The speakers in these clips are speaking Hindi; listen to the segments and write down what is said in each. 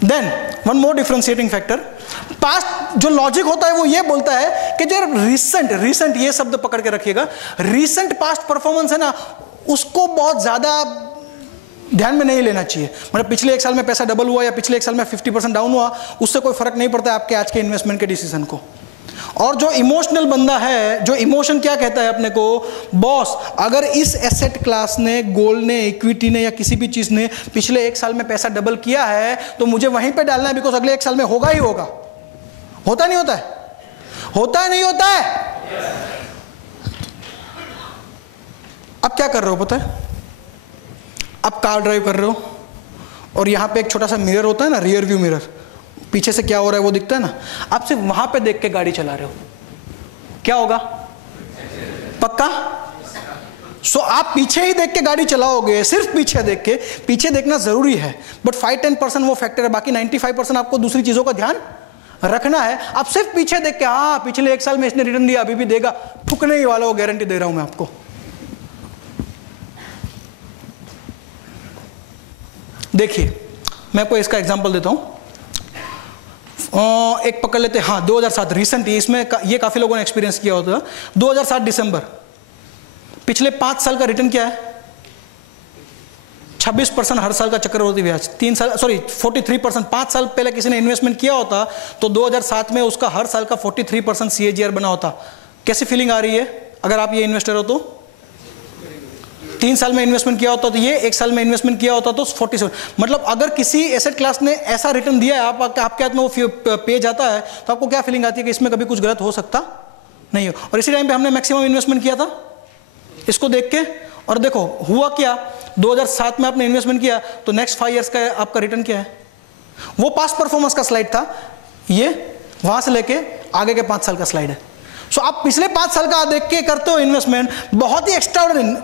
Then one more differentiating factor, past जो लॉजिक होता है वो ये बोलता है कि जो रिसेंट ये शब्द पकड़ के रखिएगा, रिसेंट पास्ट परफॉर्मेंस है ना, उसको बहुत ज्यादा ध्यान में नहीं लेना चाहिए। मतलब पिछले एक साल में पैसा डबल हुआ या पिछले एक साल में 50% डाउन हुआ, उससे कोई फर्क नहीं पड़ता है आपके आज के इन्वेस्टमेंट के डिसीजन को। और जो इमोशनल बंदा है, जो इमोशन क्या कहता है अपने को, बॉस अगर इस एसेट क्लास ने, गोल्ड ने, इक्विटी ने या किसी भी चीज ने पिछले एक साल में पैसा डबल किया है तो मुझे वहीं पे डालना है, बिकॉज अगले एक साल में होगा ही होगा। होता नहीं होता है? होता है नहीं होता है? अब क्या कर रहे हो पता है? अब कार ड्राइव कर रहे हो और यहां पे एक छोटा सा मिरर होता है ना, रियर व्यू मिरर, पीछे से क्या हो रहा है वो दिखता है ना, आप सिर्फ वहां पे देख के गाड़ी चला रहे हो, क्या होगा? पक्का? सो आप पीछे ही देख के गाड़ी चलाओगे, सिर्फ पीछे देख के। पीछे देखना जरूरी है, बट 5-10% वो फैक्टर है, बाकी 95% आपको दूसरी चीजों का ध्यान रखना है। आप सिर्फ पीछे देख के, हाँ पिछले एक साल में इसने रिटर्न दिया, अभी भी देगा, ठुकने ही वाला, वो गारंटी दे रहा हूं मैं आपको। देखिए मैं आपको इसका एग्जांपल देता हूं, एक पकड़ लेते हैं, हाँ 2007 रिसेंट, इसमें ये काफी लोगों ने एक्सपीरियंस किया होता है। 2007 दिसंबर, पिछले 5 साल का रिटर्न क्या है? 26% हर साल का चक्रवृद्धि ब्याज। 43%। 5 साल पहले किसी ने इन्वेस्टमेंट किया होता तो 2007 में उसका हर साल का 43% CAGR बना होता। कैसी फीलिंग आ रही है अगर आप ये इन्वेस्टर हो तो? 3 साल में इन्वेस्टमेंट किया होता तो ये, 1 साल में इन्वेस्टमेंट किया होता तो 47। मतलब अगर किसी एसेट क्लास ने ऐसा रिटर्न दिया है, आपके हाथ में वो पेज आता है, तो आपको क्या फीलिंग आती है कि इसमें कभी कुछ गलत हो सकता नहीं हो। और इसी टाइम पे हमने मैक्सिमम इन्वेस्टमेंट किया था इसको देख के, और देखो हुआ क्या, 2007 में आपने इन्वेस्टमेंट किया तो नेक्स्ट 5 ईयर्स का आपका रिटर्न क्या है? वो पास्ट परफॉर्मेंस का स्लाइड था, ये वहां से लेके आगे के 5 साल का स्लाइड है। सो आप पिछले 5 साल का देख के करते हो इन्वेस्टमेंट, बहुत ही extraordinary,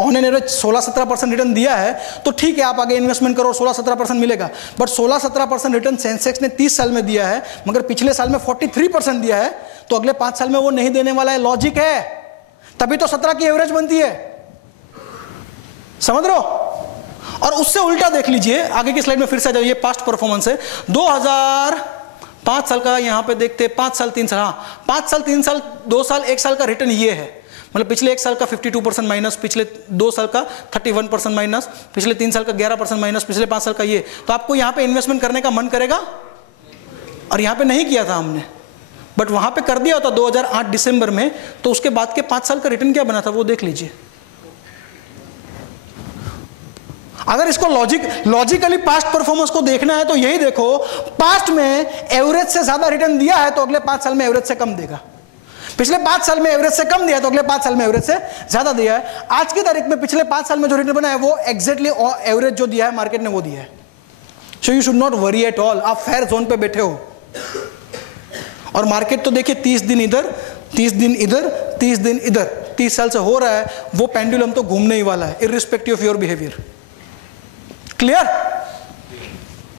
on an average 16-17% return दिया है तो ठीक है, आप आगे इन्वेस्टमेंट करो 16-17% मिलेगा। बट 16-17% रिटर्न सेंसेक्स ने 30 साल में दिया है, मगर पिछले साल में 43% दिया है, तो अगले 5 साल में वो नहीं देने वाला है। लॉजिक है, तभी तो 17 की एवरेज बनती है, समझ रहे हो? और उससे उल्टा देख लीजिए, आगे की स्लाइड में फिर से आ जाइए, पास्ट परफॉर्मेंस है 2005 साल का, यहां पे देखते 5 साल 3 साल, हाँ 5 साल 3 साल 2 साल 1 साल का रिटर्न ये है। मतलब पिछले 1 साल का 52% माइनस, पिछले 2 साल का 31% माइनस, पिछले 3 साल का 11% माइनस, पिछले 5 साल का ये। तो आपको यहां पे इन्वेस्टमेंट करने का मन करेगा? और यहां पे नहीं किया था हमने, बट वहां पे कर दिया था 2008 दिसंबर में, तो उसके बाद के 5 साल का रिटर्न क्या बना था वो देख लीजिए। अगर इसको लॉजिकली पास्ट परफॉर्मेंस को देखना है तो यही देखो, पास्ट में एवरेज से ज्यादा रिटर्न दिया है तो अगले 5 साल में एवरेज से कम देगा। पिछले 5 साल में एवरेज से कम दिया तो अगले 5 साल में एवरेज से ज्यादा दिया है। आज की तारीख में पिछले 5 साल में जो रिटर्न बना है वो एग्जैक्टली एवरेज जो दिया है मार्केट ने वो दिया है। So you should not worry at all, आप फेयर जोन पे बैठे हो। और मार्केट तो देखिए 30 दिन इधर, 30 दिन इधर, 30 दिन इधर, 30 साल से हो रहा है, वो पेंडुलम तो घूमने ही वाला है, irrespective of your behaviour. Clear?